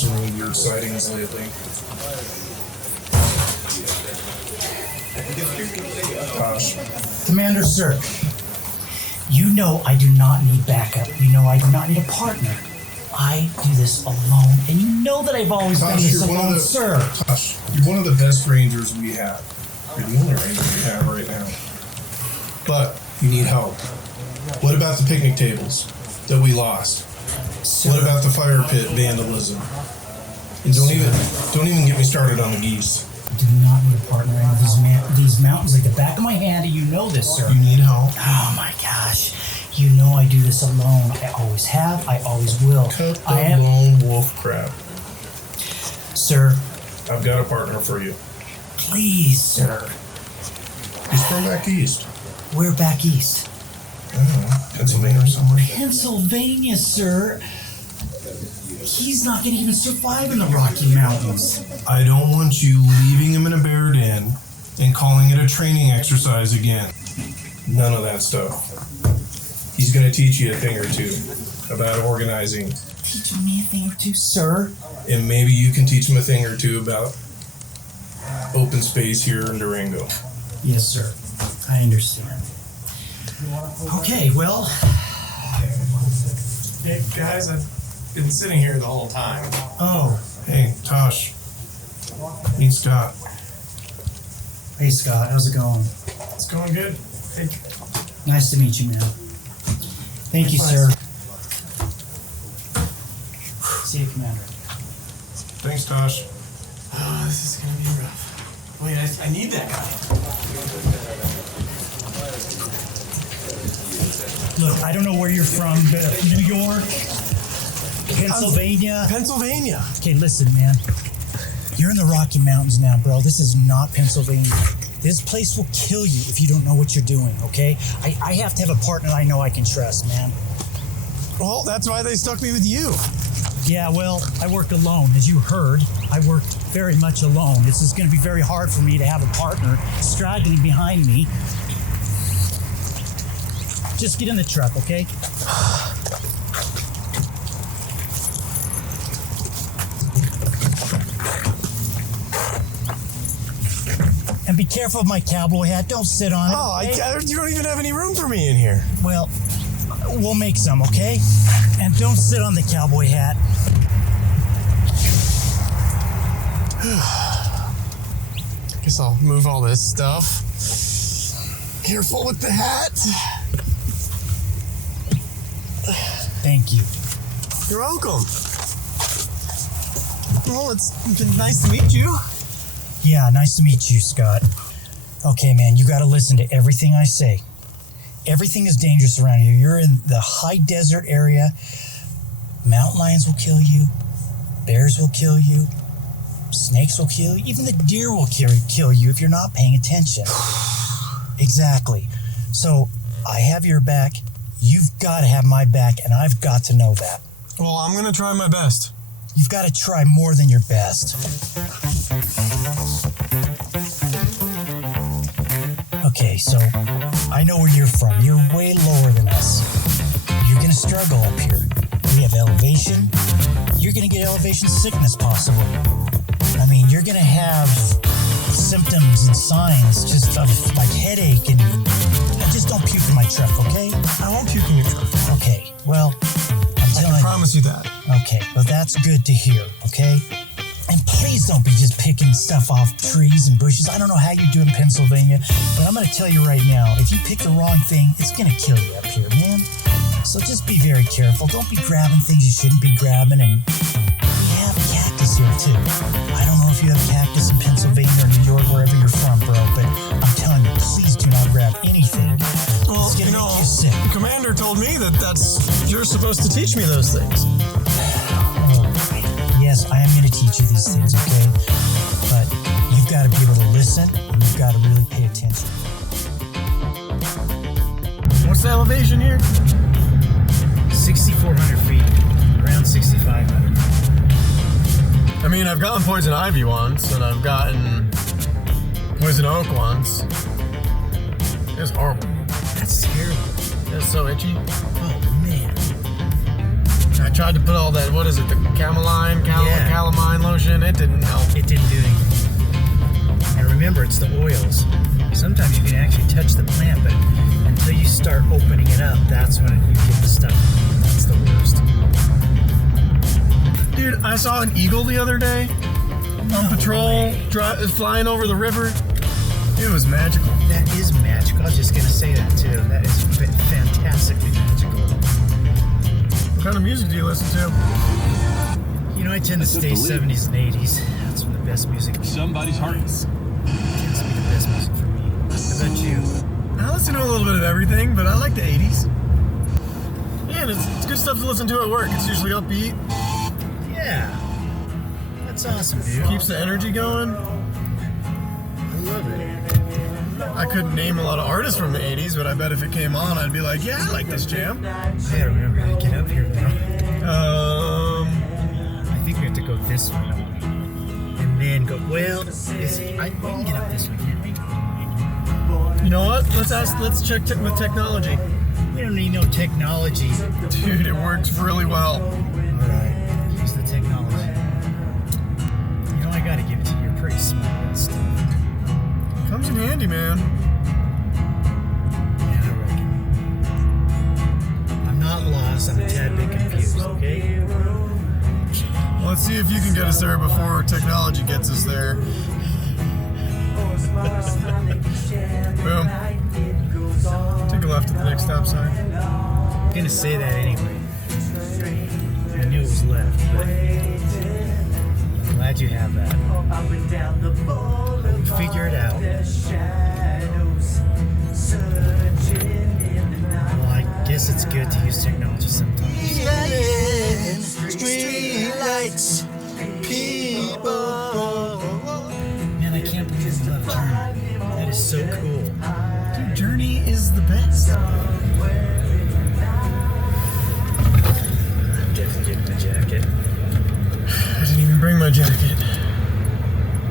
some really weird sightings lately. Gosh. Commander Sir, you know I do not need backup. You know I do not need a partner. I do this alone, and you know that I've always done this alone, sir. Tosh, you're one of the best rangers we have. You're the only ranger we have right now. But you need help. What about the picnic tables that we lost? Sir. What about the fire pit vandalism? And don't even get me started on the geese. I do not need a partner. I know these mountains like the back of my hand, and you know this, sir. You need help. Oh my gosh. You know I do this alone. I always have. I always will. Cut the lone wolf crap. Sir. I've got a partner for you. Please, sir. He's from back east. Where back east? I don't know. Pennsylvania or somewhere. Pennsylvania, sir. He's not going to even survive in the Rocky Mountains. I don't want you leaving him in a bear den and calling it a training exercise again. None of that stuff. He's going to teach you a thing or two about organizing. Teach me a thing or two, sir. And maybe you can teach him a thing or two about open space here in Durango. Yes, sir. I understand. Okay, well. Hey, guys, I've been sitting here the whole time. Oh, hey, Tosh. Meet Scott. Hey, Scott. How's it going? It's going good. Hey, Nice to meet you, man. Thank you, sir. See you, Commander. Thanks, Tosh. oh, this is going to be rough. Wait, I need that guy. Look, I don't know where you're from, but New York, Pennsylvania. Pennsylvania. Okay, listen, man. You're in the Rocky Mountains now, bro. This is not Pennsylvania. This place will kill you if you don't know what you're doing, okay? I have to have a partner I know I can trust, man. Well, that's why they stuck me with you. Yeah, well, I work alone. As you heard, I work very much alone. This is going to be very hard for me to have a partner straggling behind me. Just get in the truck, okay? And be careful of my cowboy hat. Don't sit on it. Oh, okay? you don't even have any room for me in here. Well, we'll make some, okay? And don't sit on the cowboy hat. Guess I'll move all this stuff. Careful with the hat. Thank you. You're welcome. Well, it's been nice to meet you. Yeah, nice to meet you, Scott. Okay, man, you gotta listen to everything I say. Everything is dangerous around here. You're in the high desert area. Mountain lions will kill you. Bears will kill you. Snakes will kill you. Even the deer will kill you if you're not paying attention. Exactly. So, I have your back. You've got to have my back, and I've got to know that. Well, I'm going to try my best. You've got to try more than your best. Okay, so I know where you're from. You're way lower than us. You're going to struggle up here. We have elevation. You're going to get elevation sickness, possibly. I mean, you're going to have symptoms and signs just of like headache and just don't puke in my truck, okay? I won't puke in your truck. Okay, well, I promise you that. Okay, well, that's good to hear, okay? And please don't be just picking stuff off trees and bushes. I don't know how you do it in Pennsylvania, but I'm going to tell you right now, if you pick the wrong thing, it's going to kill you up here, man. So just be very careful. Don't be grabbing things you shouldn't be grabbing. And we have cactus here, too. I don't know if you have cactus in Pennsylvania or New York, wherever you're from, bro, but I'm telling you, please do not grab anything. Well, It's going to make you sick. the commander told me that you're supposed to teach me those things. Yes, I am going to teach you these things, okay? But you've got to be able to listen, and you've got to really pay attention. What's the elevation here? 6,400 feet, around 6,500. I mean, I've gotten poison ivy once, and I've gotten poison oak once. It's horrible. That's terrible. It's so itchy. Oh, man. I tried to put all that, what is it, the calamine lotion. It didn't help. It didn't do anything. And remember, it's the oils. Sometimes you can actually touch the plant, but until you start opening it up, that's when you get the stuff. That's the worst. Dude, I saw an eagle the other day on patrol, flying over the river. It was magical. That is magical. I was just going to say that too. That is fantastically magical. What kind of music do you listen to? You know, I tend to stay 70s and 80s. That's when the best music is. Somebody's heart. Tends to be the best music for me. How about you? I listen to a little bit of everything, but I like the 80s. Yeah, and it's good stuff to listen to at work. It's usually upbeat. Yeah. That's awesome, dude. Keeps the energy going. I love it. I couldn't name a lot of artists from the 80s, but I bet if it came on, I'd be like, yeah, I like this jam. I gotta remember how to get up here now. I think we have to go this way. And then go, well, we can get up this way, can't we? You know what? Let's check with technology. We don't need no technology. Dude, it works really well. Alright, use the technology. You know, I gotta give it to you. You're pretty smart and stuff. Comes in handy, man. Yeah, I reckon. I'm not lost. I'm a tad bit confused, okay? Well, let's see if you can get us there before technology gets us there. Boom. Take a left at the next stop sign. I'm gonna say that anyway. I knew it was left, but I'm glad you have that. We'll figure it out. Well, I guess it's good to use technology sometimes. Street lights, people. Man, I can't believe it's left turn. That is so cool. Dude, Journey is the best. I'm definitely getting my jacket. I didn't even bring my jacket.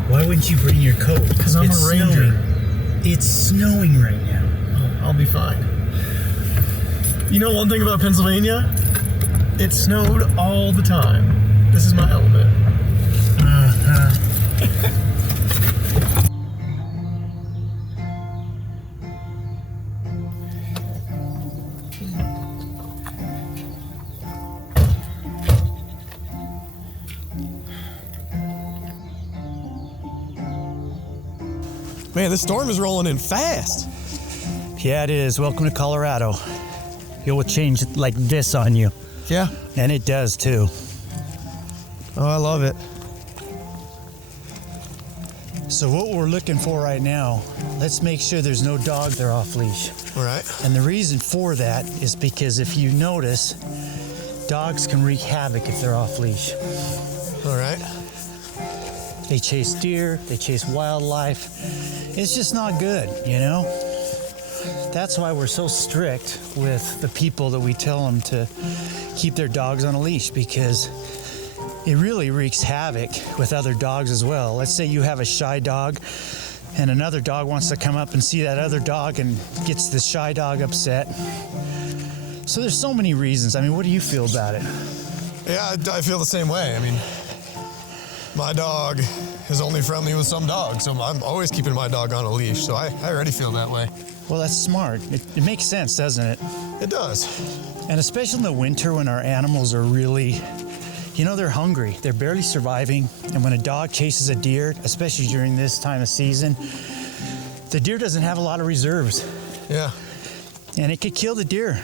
Why wouldn't you bring your coat? Because I'm a ranger. Snowing. It's snowing right now. Oh, I'll be fine. You know one thing about Pennsylvania? It snowed all the time. This is my element. Man, this storm is rolling in fast. Yeah, it is. Welcome to Colorado. It will change like this on you. Yeah. And it does too. Oh, I love it. So what we're looking for right now, let's make sure there's no dog there off leash. All right. And the reason for that is because if you notice, dogs can wreak havoc if they're off leash. All right. They chase deer, they chase wildlife. It's just not good, you know? That's why we're so strict with the people that we tell them to keep their dogs on a leash, because it really wreaks havoc with other dogs as well. Let's say you have a shy dog and another dog wants to come up and see that other dog and gets the shy dog upset. So there's so many reasons. I mean, what do you feel about it? Yeah, I feel the same way. I mean, my dog is only friendly with some dogs, so I'm always keeping my dog on a leash, so I already feel that way. Well, that's smart. It makes sense, doesn't it? It does. And especially in the winter when our animals are really, you know, they're hungry. They're barely surviving. And when a dog chases a deer, especially during this time of season, the deer doesn't have a lot of reserves. Yeah. And it could kill the deer.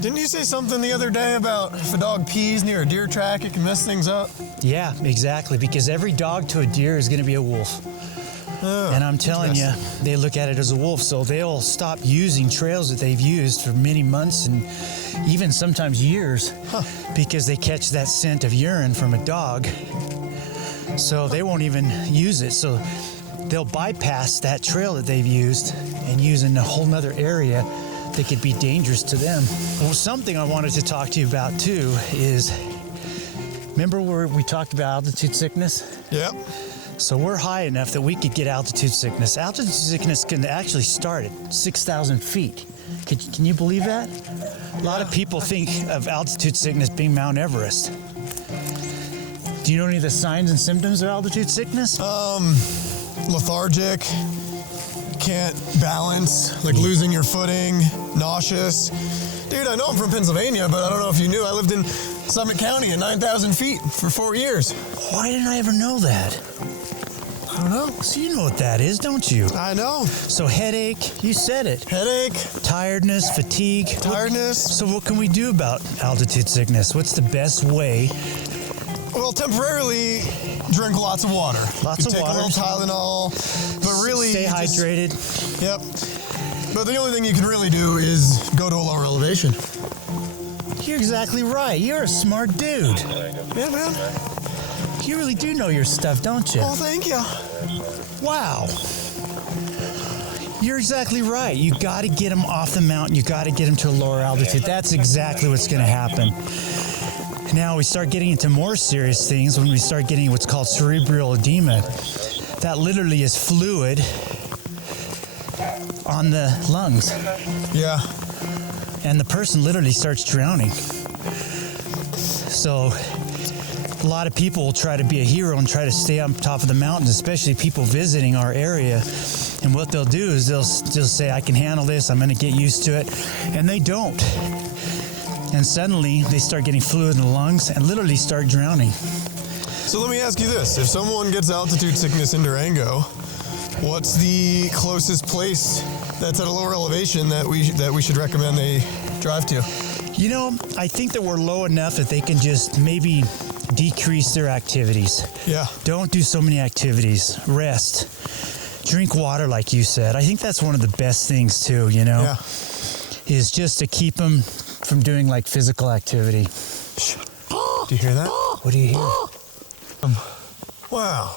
Didn't you say something the other day about if a dog pees near a deer track, it can mess things up? Yeah, exactly. Because every dog to a deer is going to be a wolf. Oh, and I'm telling you, they look at it as a wolf, so they'll stop using trails that they've used for many months and even sometimes years because they catch that scent of urine from a dog. So they won't even use it. So they'll bypass that trail that they've used and use in a whole nother area that could be dangerous to them. Well, something I wanted to talk to you about too is, remember where we talked about altitude sickness? Yep. So we're high enough that we could get altitude sickness. Altitude sickness can actually start at 6,000 feet. Can you believe that? A lot of people think of altitude sickness being Mount Everest. Do you know any of the signs and symptoms of altitude sickness? Lethargic, can't balance, like losing your footing, nauseous. Dude, I know I'm from Pennsylvania, but I don't know if you knew I lived in Summit County at 9,000 feet for 4 years. Why didn't I ever know that? I don't know. So you know what that is, don't you? I know. So headache, you said it. Headache, Tiredness, fatigue. tiredness. So what can we do about altitude sickness? What's the best way? Well, temporarily drink lots of water. Lots you of take water. a little Tylenol, but really Stay you just- hydrated. Yep. But the only thing you can really do is go to a lower elevation. You're exactly right. You're a smart dude. Yeah, man. You really do know your stuff, don't you? Oh, thank you. Wow. You're exactly right. You got to get them off the mountain. You got to get them to a lower altitude. That's exactly what's going to happen. Now we start getting into more serious things when we start getting what's called cerebral edema. That literally is fluid on the lungs. Yeah. And the person literally starts drowning. So a lot of people will try to be a hero and try to stay on top of the mountains, especially people visiting our area. And what they'll do is they'll say, I can handle this, I'm going to get used to it. And they don't. And suddenly they start getting fluid in the lungs and literally start drowning. So let me ask you this. If someone gets altitude sickness in Durango, what's the closest place that's at a lower elevation that we should recommend they drive to? You know, I think that we're low enough that they can just maybe decrease their activities. Yeah. Don't do so many activities. Rest. Drink water, like you said. I think that's one of the best things, too, you know, Yeah. is just to keep them from doing like physical activity. Do you hear that? What do you hear? Wow.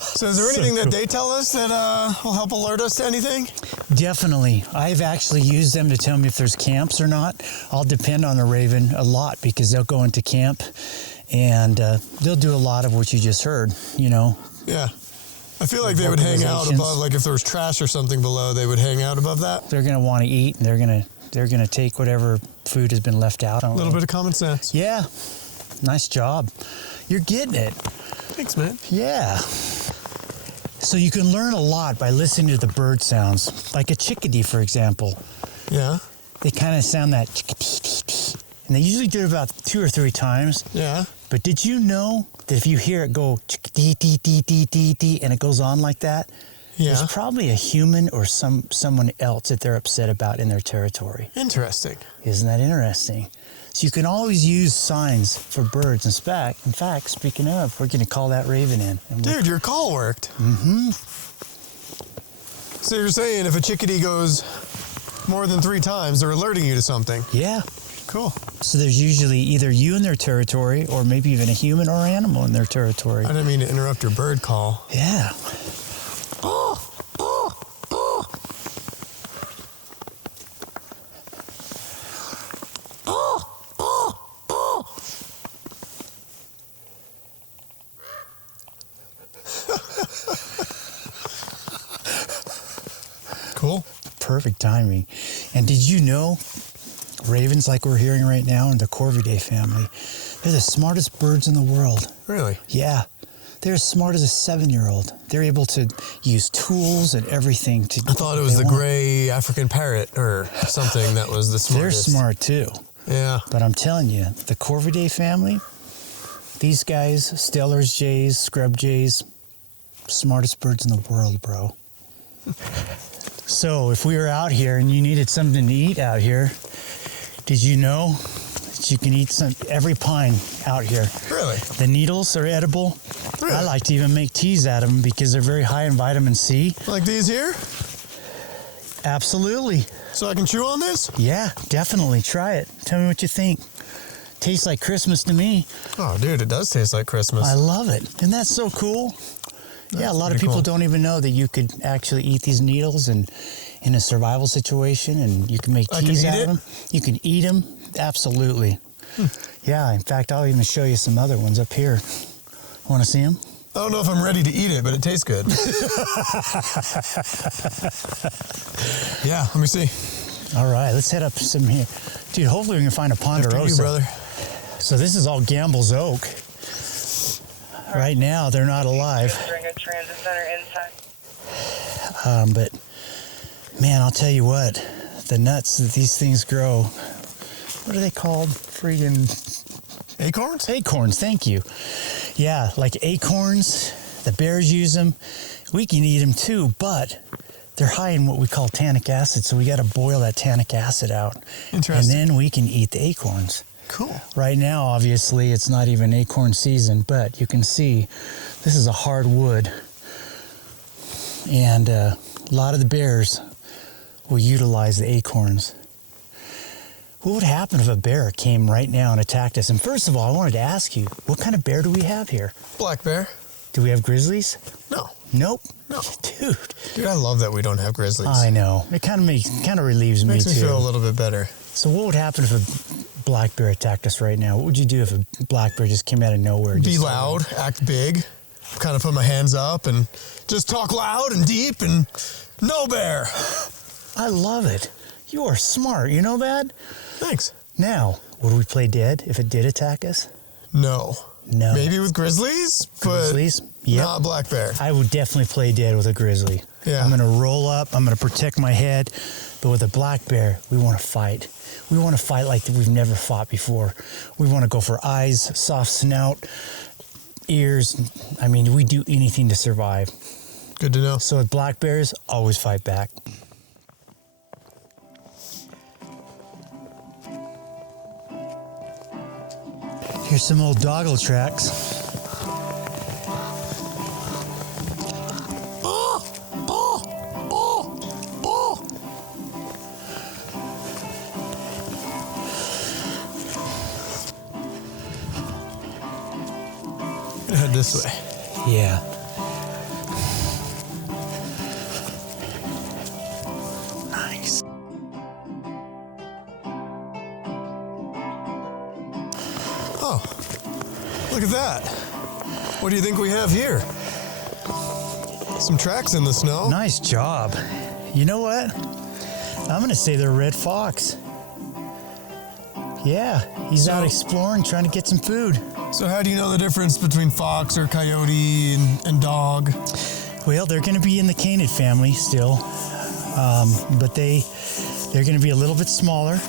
So is there anything that they tell us that will help alert us to anything? Definitely. I've actually used them to tell me if there's camps or not. I'll depend on the Raven a lot because they'll go into camp and they'll do a lot of what you just heard, you know. Yeah. I feel like they would hang out above, like if there was trash or something below, they would hang out above that. They're going to want to eat and they're going to take whatever food has been left out. A little bit of common sense. Yeah. Nice job. You're getting it. Thanks, man. Yeah. So you can learn a lot by listening to the bird sounds. Like a chickadee, for example. Yeah. They kind of sound that chickadee. And they usually do it about 2 or 3 times. Yeah. But did you know that if you hear it go chickadee and it goes on like that, Yeah. there's probably a human or someone else that they're upset about in their territory. Interesting. Isn't that interesting? So you can always use signs for birds. In fact, speaking of, we're going to call that Raven in. And Dude, your call worked. Mm-hmm. So you're saying if a chickadee goes more than 3 times, they're alerting you to something. Yeah. Cool. So there's usually either you in their territory or maybe even a human or animal in their territory. I didn't mean to interrupt your bird call. Yeah. Cool. Perfect timing. And did you know ravens like we're hearing right now in the Corvidae family, they're the smartest birds in the world. Really? Yeah. They're as smart as a 7-year-old. They're able to use tools and everything to. I thought it was the gray African parrot or something that was the smartest. They're smart too. Yeah. But I'm telling you, the Corvidae family, these guys, Stellar's jays, scrub jays, smartest birds in the world, bro. So if we were out here and you needed something to eat out here, did you know that you can eat every pine out here? Really? The needles are edible. Really? I like to even make teas out of them because they're very high in vitamin C. Like these here? Absolutely. So I can chew on this? Yeah, definitely. Try it. Tell me what you think. Tastes like Christmas to me. Oh, dude, it does taste like Christmas. I love it. Isn't that so cool? Yeah, a lot of pretty people cool. don't even know that you could actually eat these needles and in a survival situation, and you can make I can teas eat out it? of them. You can eat them, absolutely. Yeah, in fact, I'll even show you some other ones up here. Want to see them? I don't know if I'm ready to eat it, but it tastes good. Yeah, let me see. All right, let's head up some here. Dude, hopefully we can find a ponderosa. After you, brother. So this is all Gamble's Oak. Right now, they're not alive. Transit center inside. But, man, I'll tell you what. The nuts that these things grow, what are they called? Freaking... Acorns? Acorns, thank you. Yeah, like acorns, the bears use them. We can eat them too, but they're high in what we call tannic acid, so we got to boil that tannic acid out. Interesting. And then we can eat the acorns. Cool. Right now, obviously, it's not even acorn season, but you can see this is a hard wood. And a lot of the bears will utilize the acorns. What would happen if a bear came right now and attacked us? And first of all, I wanted to ask you, what kind of bear do we have here? Black bear? Do we have grizzlies? No. Nope. No. Dude, I love that we don't have grizzlies. I know. It kind of relieves me Makes me too. feel a little bit better. So what would happen if a black bear attacked us right now? What would you do if a black bear just came out of nowhere? Be loud, act big, kind of put my hands up and just talk loud and deep and no bear. I love it. You are smart. You know that? Thanks. Now, would we play dead if it did attack us? No. No. Maybe with grizzlies, but Grizzlies? Yep. not black bear. I would definitely play dead with a grizzly. Yeah. I'm going to roll up. I'm going to protect my head. But with a black bear, we want to fight. We want to fight like we've never fought before. We want to go for eyes, soft snout, ears. I mean, we do anything to survive. Good to know. So with black bears, always fight back. Here's some old doggle tracks. Head this way. Yeah. Nice. Oh, look at that. What do you think we have here? Some tracks in the snow. Nice job. You know what? I'm going to say they're red fox. Yeah, he's out exploring, trying to get some food. So how do you know the difference between fox or coyote and dog? Well, they're going to be in the canid family still, but they're going to be a little bit smaller.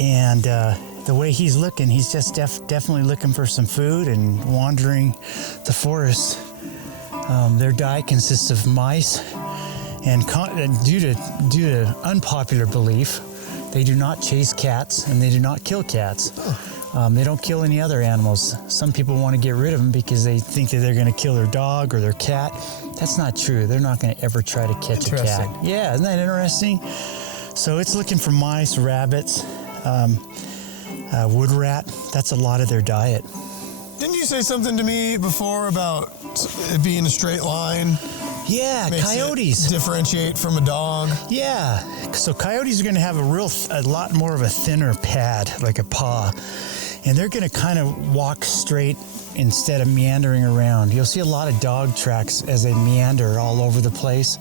And the way he's looking, he's just definitely looking for some food and wandering the forest. Their diet consists of mice, and due to unpopular belief, they do not chase cats and they do not kill cats. They don't kill any other animals. Some people want to get rid of them because they think that they're going to kill their dog or their cat. That's not true. They're not going to ever try to catch a cat. Yeah, isn't that interesting? So it's looking for mice, rabbits, wood rat. That's a lot of their diet. Didn't you say something to me before about it being a straight line? Yeah, Makes coyotes. it differentiate from a dog. Yeah, so coyotes are going to have a lot more of a thinner pad, like a paw, and they're going to kind of walk straight instead of meandering around. You'll see a lot of dog tracks as they meander all over the place.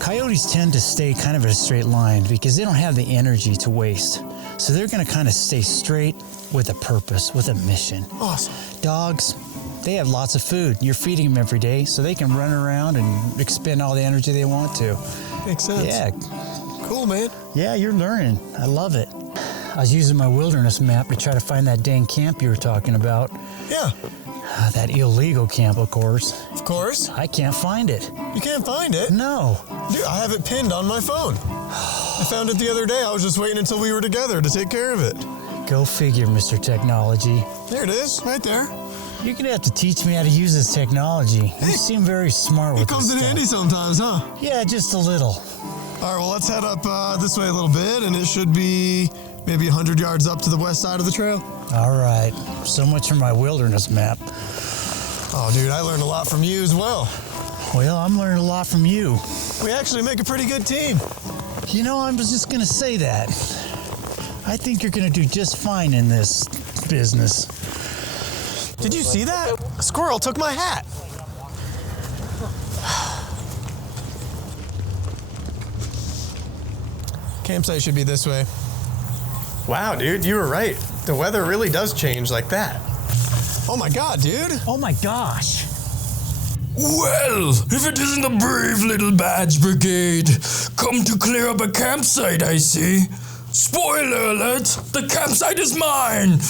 Coyotes tend to stay kind of in a straight line because they don't have the energy to waste. So they're going to kind of stay straight with a purpose, with a mission. Awesome. Dogs, they have lots of food. You're feeding them every day, so they can run around and expend all the energy they want to. Makes sense. Yeah. Cool, man. Yeah, you're learning. I love it. I was using my wilderness map to try to find that dang camp you were talking about. Yeah. That illegal camp, of course. Of course. I can't find it. You can't find it? No. Dude, I have it pinned on my phone. I found it the other day. I was just waiting until we were together to take care of it. Go figure, Mr. Technology. There it is, right there. You're going to have to teach me how to use this technology. You seem very smart with It comes this in stuff. handy sometimes, huh? Yeah, just a little. All right, well, let's head up this way a little bit, and it should be maybe 100 yards up to the west side of the trail. All right. So much for my wilderness map. Oh, dude, I learned a lot from you as well. Well, I'm learning a lot from you. We actually make a pretty good team. You know, I was just going to say that. I think you're going to do just fine in this business. Did you see that? A squirrel took my hat. Campsite should be this way. Wow, dude, you were right. The weather really does change like that. Oh my god, dude. Oh my gosh. Well, if it isn't the brave little badge brigade, come to clear up a campsite, I see. Spoiler alert, the campsite is mine!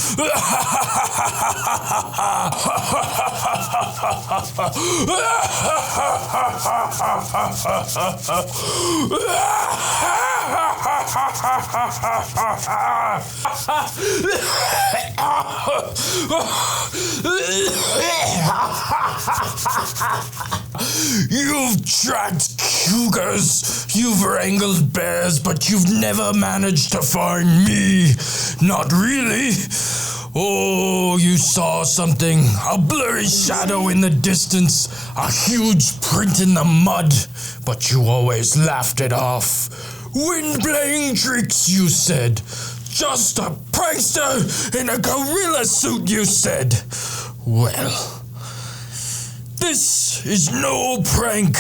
You've tracked cougars, you've wrangled bears, but you've never managed to find me. Not really. Oh, you saw something. A blurry shadow in the distance. A huge print in the mud. But you always laughed it off. Wind playing tricks, you said. Just a prankster in a gorilla suit, you said. Well, this is no prank.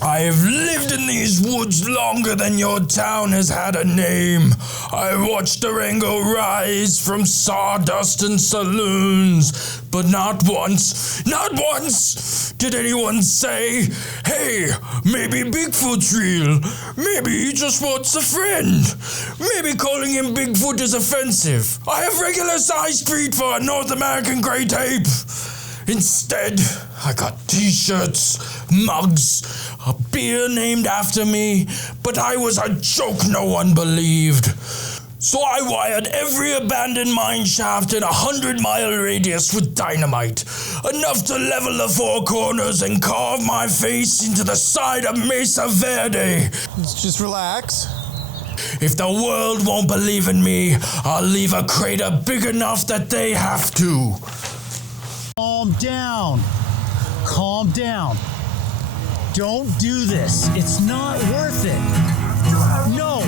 I've lived in these woods longer than your town has had a name. I watched Durango rise from sawdust and saloons. But not once did anyone say, hey, maybe Bigfoot's real. Maybe he just wants a friend. Maybe calling him Bigfoot is offensive. I have regular-sized feet for a North American great ape. Instead, I got t-shirts, mugs, a beer named after me, but I was a joke no one believed. So I wired every abandoned mine shaft in a 100-mile radius with dynamite, enough to level the four corners and carve my face into the side of Mesa Verde. Let's just relax. If the world won't believe in me, I'll leave a crater big enough that they have to. Calm down. Calm down. Don't do this. It's not worth it. No,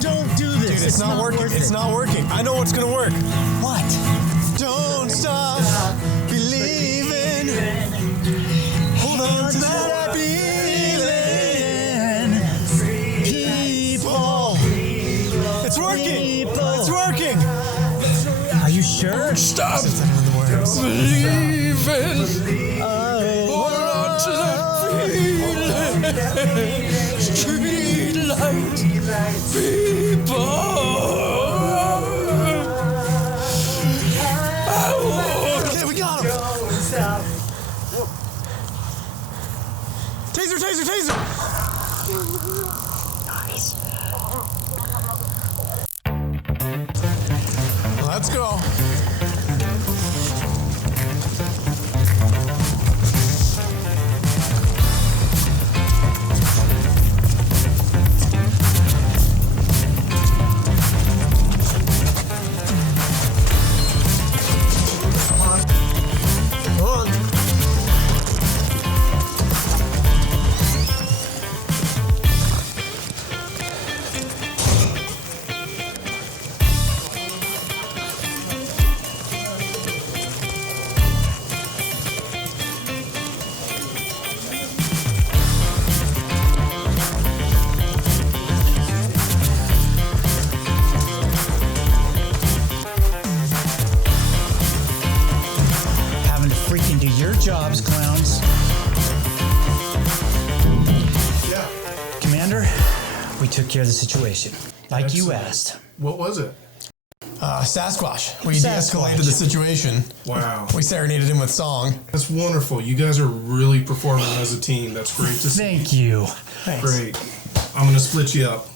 don't do this. Dude, it's not working. It's not working. I know what's gonna work. What? Don't stop believing. Hold on to that feeling. People. It's working. People. It's working. Are you sure? Stop It's not even the words. believing. Hold on to that feeling. Street light people. Okay, we got him. Taser, taser, taser. Let's go. Having to freaking do your jobs, clowns. Yeah. Commander, we took care of the situation. Like you asked. What was it? Sasquatch. We Sasquatch. de-escalated the situation. Wow. We serenaded him with song. That's wonderful. You guys are really performing as a team. That's great to see. Thank you. Great. I'm going to split you up.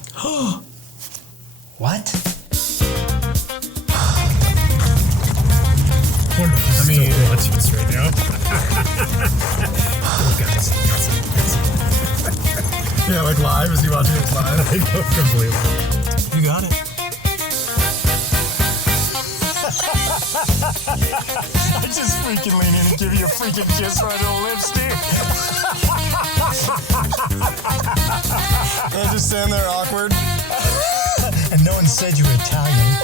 What? I mean, watching this right now. Oh, guys. Yeah, like live. Is he watching it live? Completely. You got it. I just freaking lean in and give you a freaking kiss right on the lips, dude. I just stand there awkward. And no one said you were Italian.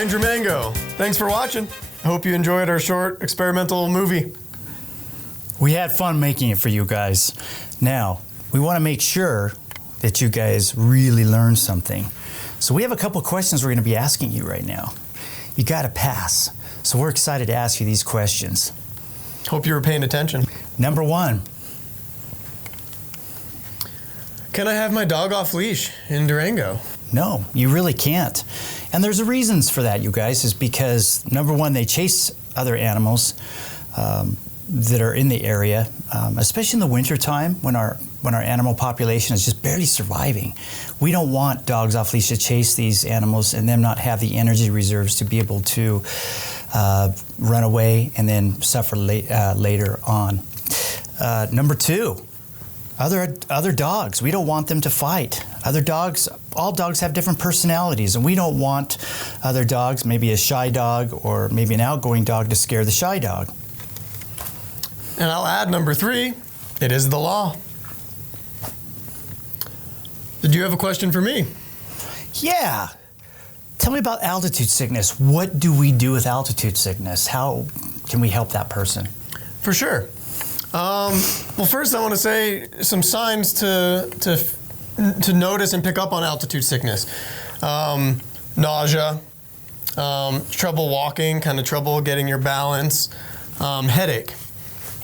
Ranger Mango. Thanks for watching. I hope you enjoyed our short experimental movie. We had fun making it for you guys. Now, we want to make sure that you guys really learn something. So we have a couple questions we're going to be asking you right now. You got to pass. So we're excited to ask you these questions. Hope you were paying attention. Number 1. Can I have my dog off leash in Durango? No, you really can't. And there's a reasons for that, you guys, is because number 1, they chase other animals that are in the area, especially in the wintertime when our animal population is just barely surviving. We don't want dogs off leash to chase these animals and them not have the energy reserves to be able to run away and then suffer later on. Number 2, other dogs. We don't want them to fight. Other dogs, all dogs have different personalities, and we don't want other dogs, maybe a shy dog or maybe an outgoing dog, to scare the shy dog. And I'll add number 3, it is the law. Did you have a question for me? Yeah. Tell me about altitude sickness. What do we do with altitude sickness? How can we help that person? For sure. Well, first I want to say some signs to notice and pick up on altitude sickness. Nausea, trouble walking, kind of trouble getting your balance, headache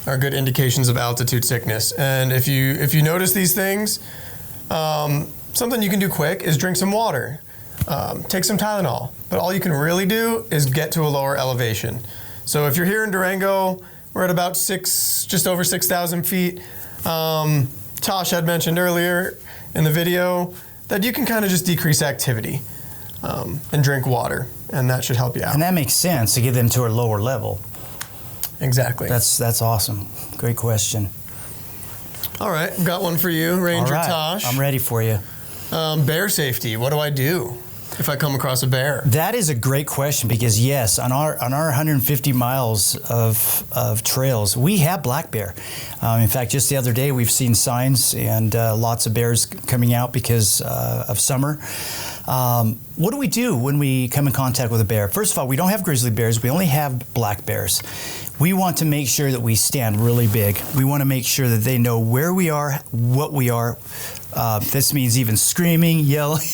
are good indications of altitude sickness. And if you notice these things, something you can do quick is drink some water, take some Tylenol. But all you can really do is get to a lower elevation. So if you're here in Durango, we're at about just over 6,000 feet. Tosh had mentioned earlier in the video that you can kind of just decrease activity and drink water, and that should help you out. And that makes sense to get them to a lower level. Exactly. That's awesome. Great question. All right, got one for you, Ranger All right, Tosh. I'm ready for you. Bear safety. What do I do if I come across a bear? That is a great question because yes, on our 150 miles of trails, we have black bear. In fact, just the other day, we've seen signs and lots of bears coming out because of summer. What do we do when we come in contact with a bear? First of all, we don't have grizzly bears. We only have black bears. We want to make sure that we stand really big. We want to make sure that they know where we are, what we are. This means even screaming, yelling.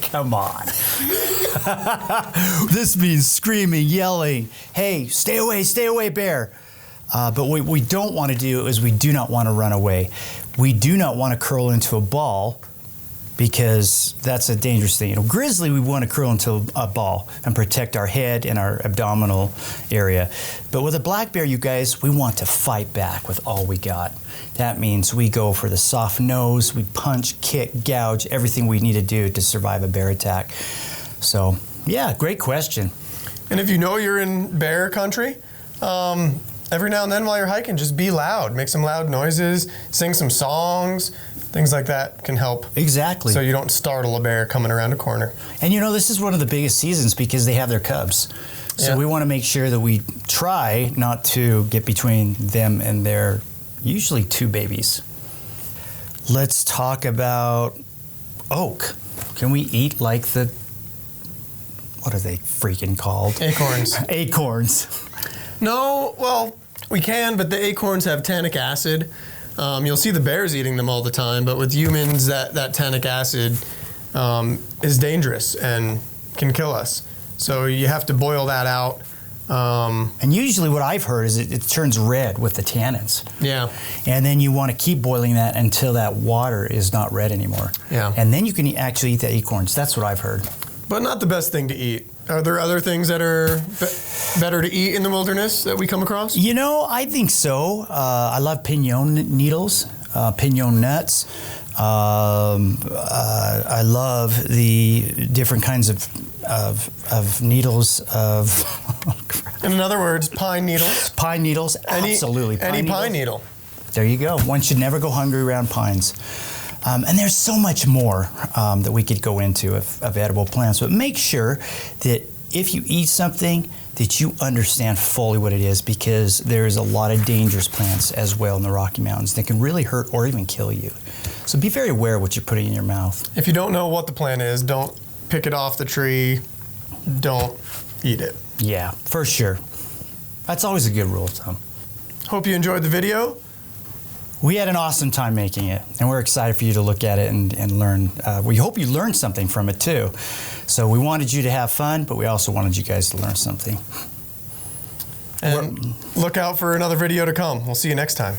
Come on. This means screaming, yelling. Hey, stay away, bear. But what we don't want to do is we do not want to run away. We do not want to curl into a ball because that's a dangerous thing. Grizzly, we want to curl into a ball and protect our head and our abdominal area. But with a black bear, you guys, we want to fight back with all we got. That means we go for the soft nose, we punch, kick, gouge, everything we need to do to survive a bear attack. So, yeah, great question. And if you know you're in bear country, every now and then while you're hiking, just be loud. Make some loud noises, sing some songs. Things like that can help. Exactly. So you don't startle a bear coming around a corner. And this is one of the biggest seasons because they have their cubs. So we want to make sure that we try not to get between them and their usually 2 babies. Let's talk about oak. Can we eat like what are they freaking called? Acorns. Acorns. No, well, we can, but the acorns have tannic acid. You'll see the bears eating them all the time, but with humans, that tannic acid is dangerous and can kill us. So you have to boil that out. And usually what I've heard is it turns red with the tannins. Yeah. And then you want to keep boiling that until that water is not red anymore. Yeah. And then you can actually eat the acorns. That's what I've heard. But not the best thing to eat. Are there other things that are better to eat in the wilderness that we come across? I think so. I love pinon needles, pinon nuts. I love the different kinds of needles of. In other words, pine needles. Pine needles, absolutely. Any pine needle. There you go. One should never go hungry around pines. And there's so much more that we could go into of edible plants. But make sure that if you eat something, that you understand fully what it is, because there's a lot of dangerous plants as well in the Rocky Mountains that can really hurt or even kill you. So be very aware of what you're putting in your mouth. If you don't know what the plant is, don't pick it off the tree. don't eat it. Yeah, for sure. That's always a good rule of thumb. Hope you enjoyed the video. We had an awesome time making it, and we're excited for you to look at it and learn. We hope you learned something from it too. So we wanted you to have fun, but we also wanted you guys to learn something. And look out for another video to come. We'll see you next time.